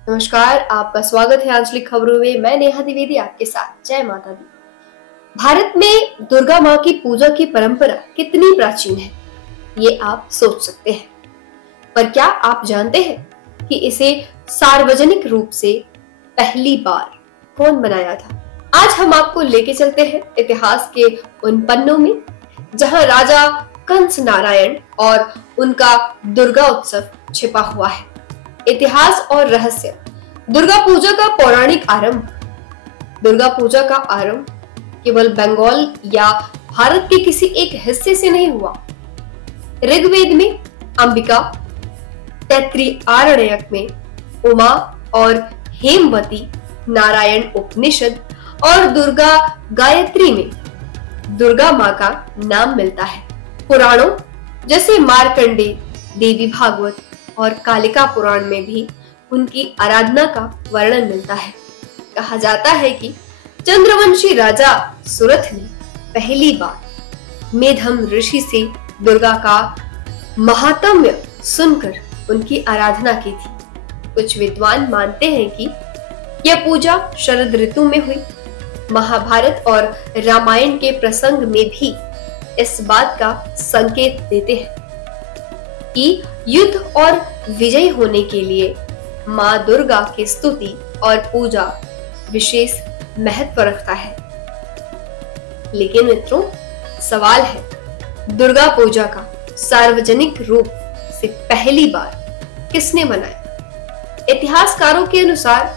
नमस्कार, आपका स्वागत है आंचलिक खबरों में। मैं नेहा द्विवेदी आपके साथ। जय माता दी। भारत में दुर्गा माँ की पूजा की परंपरा कितनी प्राचीन है, ये आप सोच सकते हैं। पर क्या आप जानते हैं कि इसे सार्वजनिक रूप से पहली बार कौन बनाया था? आज हम आपको लेके चलते हैं इतिहास के उन पन्नों में जहां राजा कंस नारायण और उनका दुर्गा उत्सव छिपा हुआ है। इतिहास और रहस्य। दुर्गा पूजा का पौराणिक आरंभ। दुर्गा पूजा का आरंभ केवल बंगाल या भारत के किसी एक हिस्से से नहीं हुआ। ऋग्वेद में अंबिका, तैत्तिरीय आरण्यक में उमा और हेमवती, नारायण उपनिषद और दुर्गा गायत्री में दुर्गा माँ का नाम मिलता है। पुराणों जैसे मार्कंडेय, देवी भागवत और कालिका पुराण में भी उनकी आराधना का वर्णन मिलता है। कहा जाता है कि चंद्रवंशी राजा सुरथ ने पहली बार मेधम ऋषि से दुर्गा का महात्म्य सुनकर उनकी आराधना की थी। कुछ विद्वान मानते हैं कि यह पूजा शरद ऋतु में हुई। महाभारत और रामायण के प्रसंग में भी इस बात का संकेत देते हैं कि युद्ध और विजय होने के लिए माँ दुर्गा की स्तुति और पूजा विशेष महत्व रखता है। लेकिन मित्रों, सवाल है, दुर्गा पूजा का सार्वजनिक रूप से पहली बार किसने बनाया? इतिहासकारों के अनुसार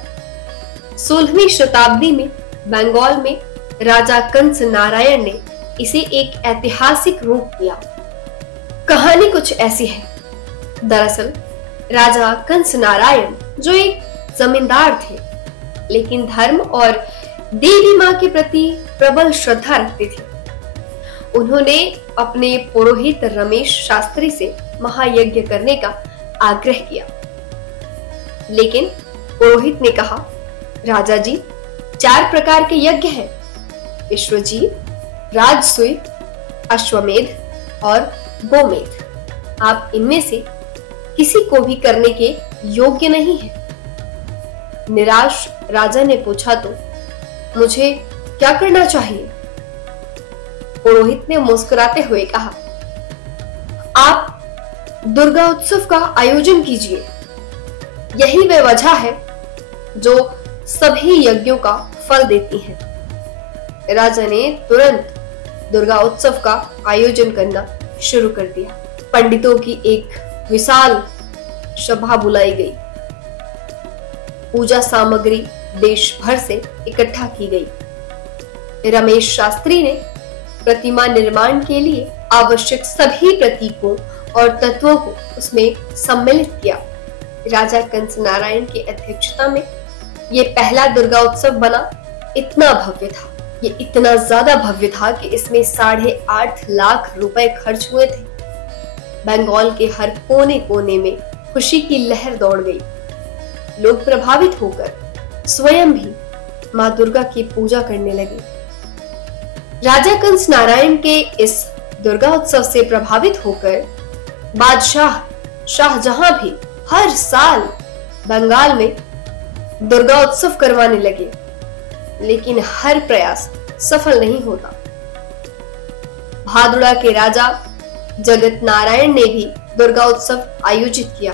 16वीं शताब्दी में बंगाल में राजा कंस नारायण ने इसे एक ऐतिहासिक रूप दिया। कहानी कुछ ऐसी है। दरअसल राजा कंस नारायण जो एक जमींदार थे, लेकिन धर्म और देवी माँ के प्रति प्रबल श्रद्धा रखते थे। उन्होंने अपने पुरोहित रमेश शास्त्री से महायज्ञ करने का आग्रह किया, लेकिन पुरोहित ने कहा, राजा जी, 4 प्रकार के यज्ञ हैं, विश्वजीत, राजसूय, अश्वमेध और गोमेध। आप इनमें से किसी को भी करने के योग्य नहीं है। निराश राजा ने पूछा, तो मुझे क्या करना चाहिए? पुरोहित ने मुस्कुराते हुए कहा, आप दुर्गा उत्सव का आयोजन कीजिए। यही वह वजह है जो सभी यज्ञों का फल देती है। राजा ने तुरंत दुर्गा उत्सव का आयोजन करना शुरू कर दिया। पंडितों की एक विशाल सभा बुलाई गई। पूजा सामग्री देश भर से इकट्ठा की गई। रमेश शास्त्री ने प्रतिमा निर्माण के लिए आवश्यक सभी प्रतीकों और तत्वों को उसमें सम्मिलित किया। राजा कंस नारायण की अध्यक्षता में यह पहला दुर्गा उत्सव बना। इतना भव्य था, ये इतना ज्यादा भव्य था कि इसमें 8.5 लाख रुपए खर्च हुए थे। बंगाल के हर कोने कोने में खुशी की लहर दौड़ गई। लोग प्रभावित होकर स्वयं भी माँ दुर्गा की पूजा करने लगे। राजा कंस नारायण के इस दुर्गा उत्सव से प्रभावित होकर बादशाह शाहजहां भी हर साल बंगाल में दुर्गा उत्सव करवाने लगे, लेकिन हर प्रयास सफल नहीं होता। भादुड़ा के राजा जगत नारायण ने भी दुर्गा उत्सव आयोजित किया,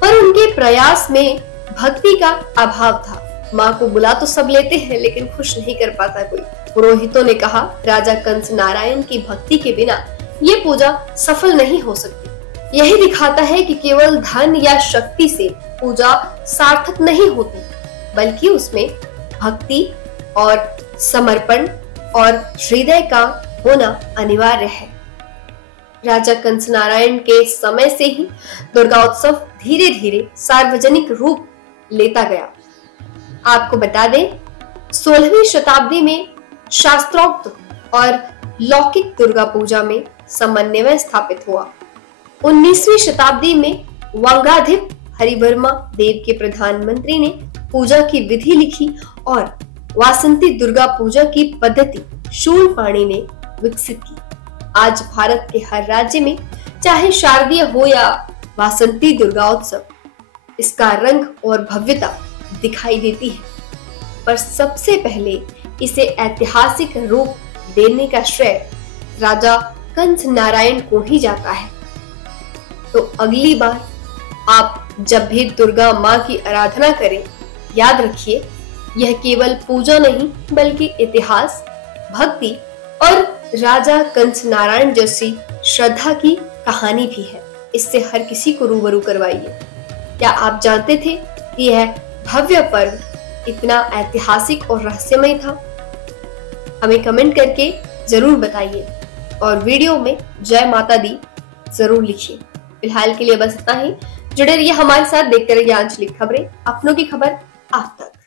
पर उनके प्रयास में भक्ति का अभाव था। माँ को बुला तो सब लेते हैं, लेकिन खुश नहीं कर पाता कोई। पुरोहितों ने कहा, राजा कंस नारायण की भक्ति के बिना ये पूजा सफल नहीं हो सकती। यही दिखाता है कि केवल धन या शक्ति से पूजा सार्थक नहीं होती, बल्कि उसमें भक्ति और समर्पण और हृदय का होना अनिवार्य है। राजा कंस नारायण के समय से ही दुर्गा उत्सव धीरे धीरे सार्वजनिक रूप लेता गया। आपको बता दें, 16वीं शताब्दी में शास्त्रोक्त और लौकिक दुर्गा पूजा में समन्वय स्थापित हुआ। 19वीं शताब्दी में वंगाधिप हरिवर्मा देव के प्रधानमंत्री ने पूजा की विधि लिखी और वासंती दुर्गा पूजा की पद्धति शूलपाणी ने विकसित की। आज भारत के हर राज्य में, चाहे शारदीय हो या वासंती दुर्गा उत्सव, इसका रंग और भव्यता दिखाई देती है, पर सबसे पहले इसे ऐतिहासिक रूप देने का श्रेय राजा कंस नारायण को ही जाता है। तो अगली बार आप जब भी दुर्गा माँ की आराधना करें, याद रखिए यह केवल पूजा नहीं बल्कि इतिहास, भक्ति और राजा कंस नारायण जैसी श्रद्धा की कहानी भी है। इससे हर किसी को रूबरू करवाइए। क्या आप जानते थे कि यह भव्य पर्व इतना ऐतिहासिक और रहस्यमय था? हमें कमेंट करके जरूर बताइए और वीडियो में जय माता दी जरूर लिखिए। फिलहाल के लिए बस इतना ही। जुड़े रहिए हमारे साथ, देखते रहिए आंचलिक खबरें, अपनों की खबर आप तक।